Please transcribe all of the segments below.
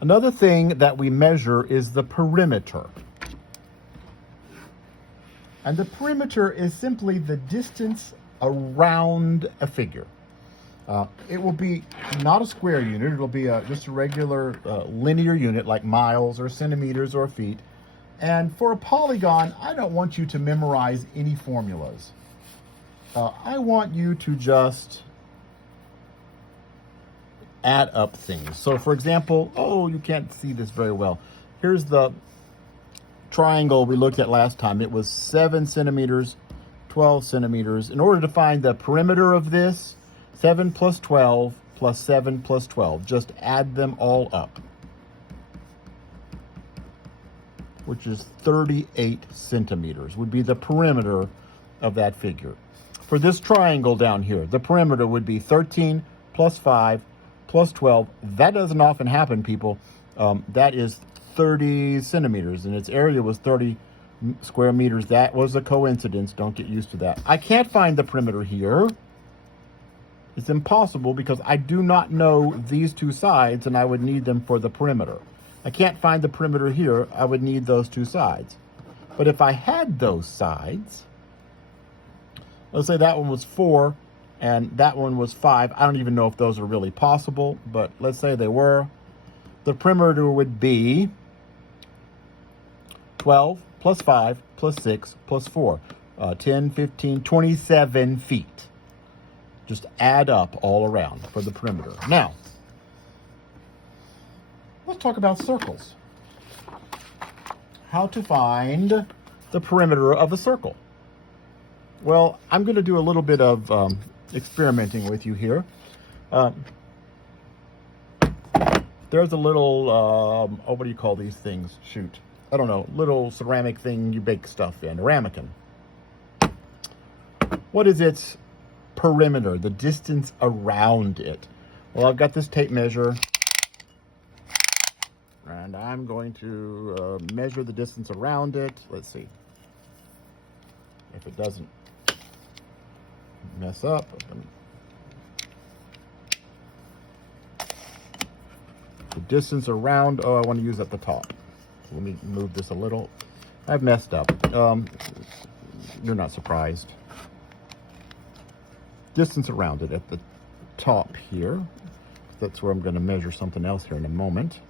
Another thing that we measure is the perimeter. And the perimeter is simply the distance around a figure. It will be not a square unit. It'll be just a regular linear unit like miles or centimeters or feet. And for a polygon, I don't want you to memorize any formulas. I want you to just add up things. So for example, you can't see this very well. Here's the triangle we looked at last time. It was 7 centimeters, 12 centimeters. In order to find the perimeter of this, 7 plus 12 plus 7 plus 12. Just add them all up, which is 38 centimeters, would be the perimeter of that figure. For this triangle down here, the perimeter would be 13 plus 5 plus 12. That doesn't often happen, people. That is 30 centimeters, and its area was 30 square meters. That was a coincidence. Don't get used to that. I can't find the perimeter here. It's impossible because I do not know these two sides, and I would need them for the perimeter. I can't find the perimeter here. I would need those two sides. But if I had those sides, let's say that one was 4 and that one was 5. I don't even know if those are really possible, but let's say they were. The perimeter would be 12 plus 5 plus 6 plus 4. 10, 15, 27 feet. Just add up all around for the perimeter. Now, let's talk about circles. How to find the perimeter of a circle. Well, I'm going to do a little bit of experimenting with you here. There's a little, what do you call these things? Shoot. I don't know. Little ceramic thing you bake stuff in. A ramekin. What is its perimeter? The distance around it. Well, I've got this tape measure. And I'm going to measure the distance around it. Let's see if it doesn't mess up. The distance around, I want to use at the top. Let me move this a little. I've messed up. You're not surprised. Distance around it at the top here. That's where I'm going to measure something else here in a moment.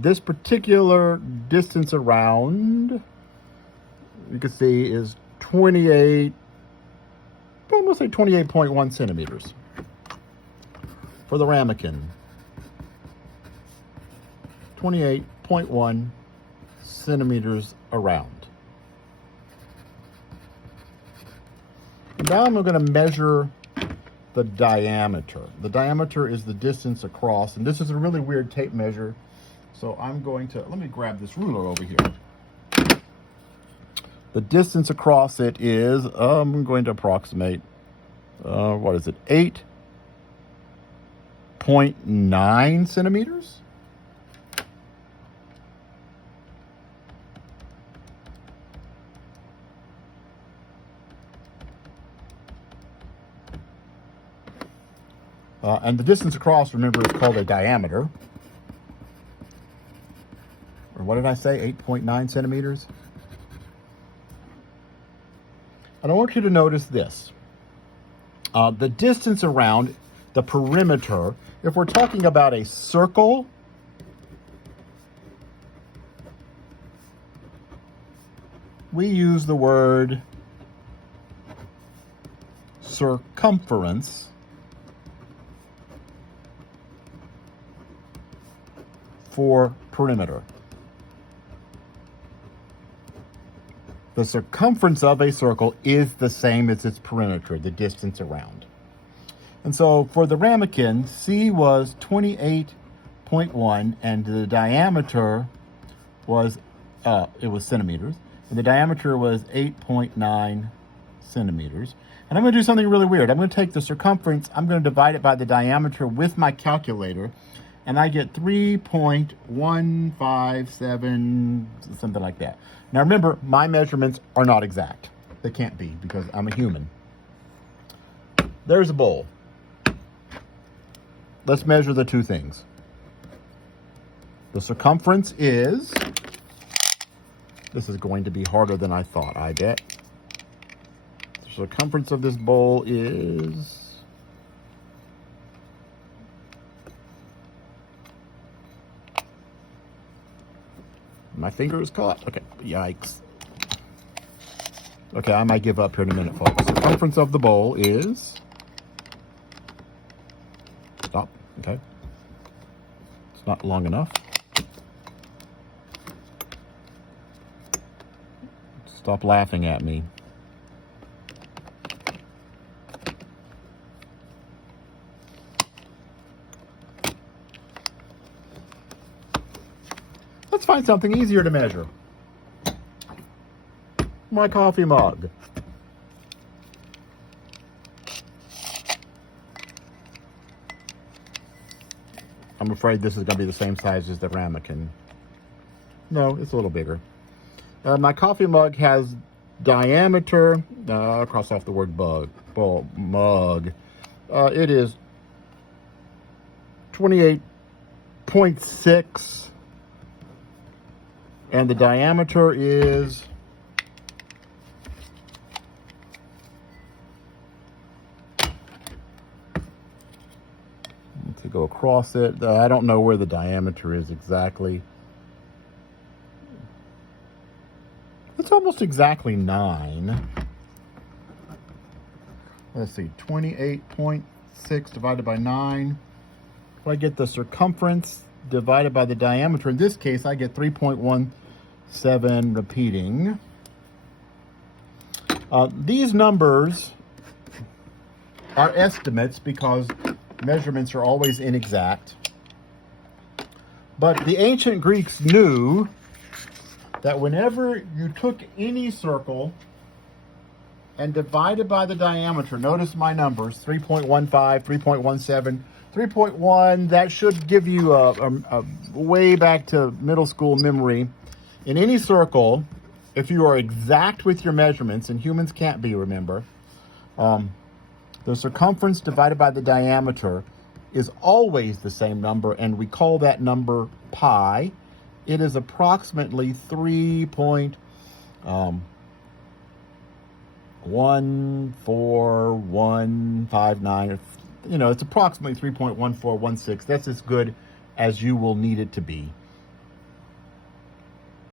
This particular distance around, you can see, is 28, I'm going to say 28.1 centimeters for the ramekin. 28.1 centimeters around. Now I'm going to measure the diameter. The diameter is the distance across, and this is a really weird tape measure. So I'm going to, let me grab this ruler over here. The distance across it is, I'm going to approximate, what is it, 8.9 centimeters? And the distance across, remember, is called a diameter. Or what did I say, 8.9 centimeters? And I want you to notice this. The distance around the perimeter, if we're talking about a circle, we use the word circumference for perimeter. The circumference of a circle is the same as its perimeter, the distance around. And so for the ramekin, C was 28.1, and the diameter was, it was centimeters, and the diameter was 8.9 centimeters. And I'm going to do something really weird. I'm going to take the circumference, I'm going to divide it by the diameter with my calculator, and I get 3.157, something like that. Now remember, my measurements are not exact. They can't be because I'm a human. There's a bowl. Let's measure the two things. The circumference is, this is going to be harder than I thought, I bet. The circumference of this bowl is, my finger is caught. Okay, yikes. Okay, I might give up here in a minute, folks. The circumference of the bowl is, stop, okay. It's not long enough. Stop laughing at me. Let's find something easier to measure. My coffee mug. I'm afraid this is going to be the same size as the ramekin. No, it's a little bigger. My coffee mug has diameter, cross off the word mug. It is 28.6, and the diameter is, to go across it, I don't know where the diameter is exactly. It's almost exactly 9. Let's see, 28.6 divided by 9. If I get the circumference divided by the diameter, in this case, I get 3.17 repeating. These numbers are estimates because measurements are always inexact. But the ancient Greeks knew that whenever you took any circle and divided by the diameter, notice my numbers, 3.15, 3.17, 3.1, that should give you a way back to middle school memory. In any circle, if you are exact with your measurements, and humans can't be, remember, the circumference divided by the diameter is always the same number, and we call that number pi. It is approximately 3.14159. You know, it's approximately 3.1416. That's as good as you will need it to be.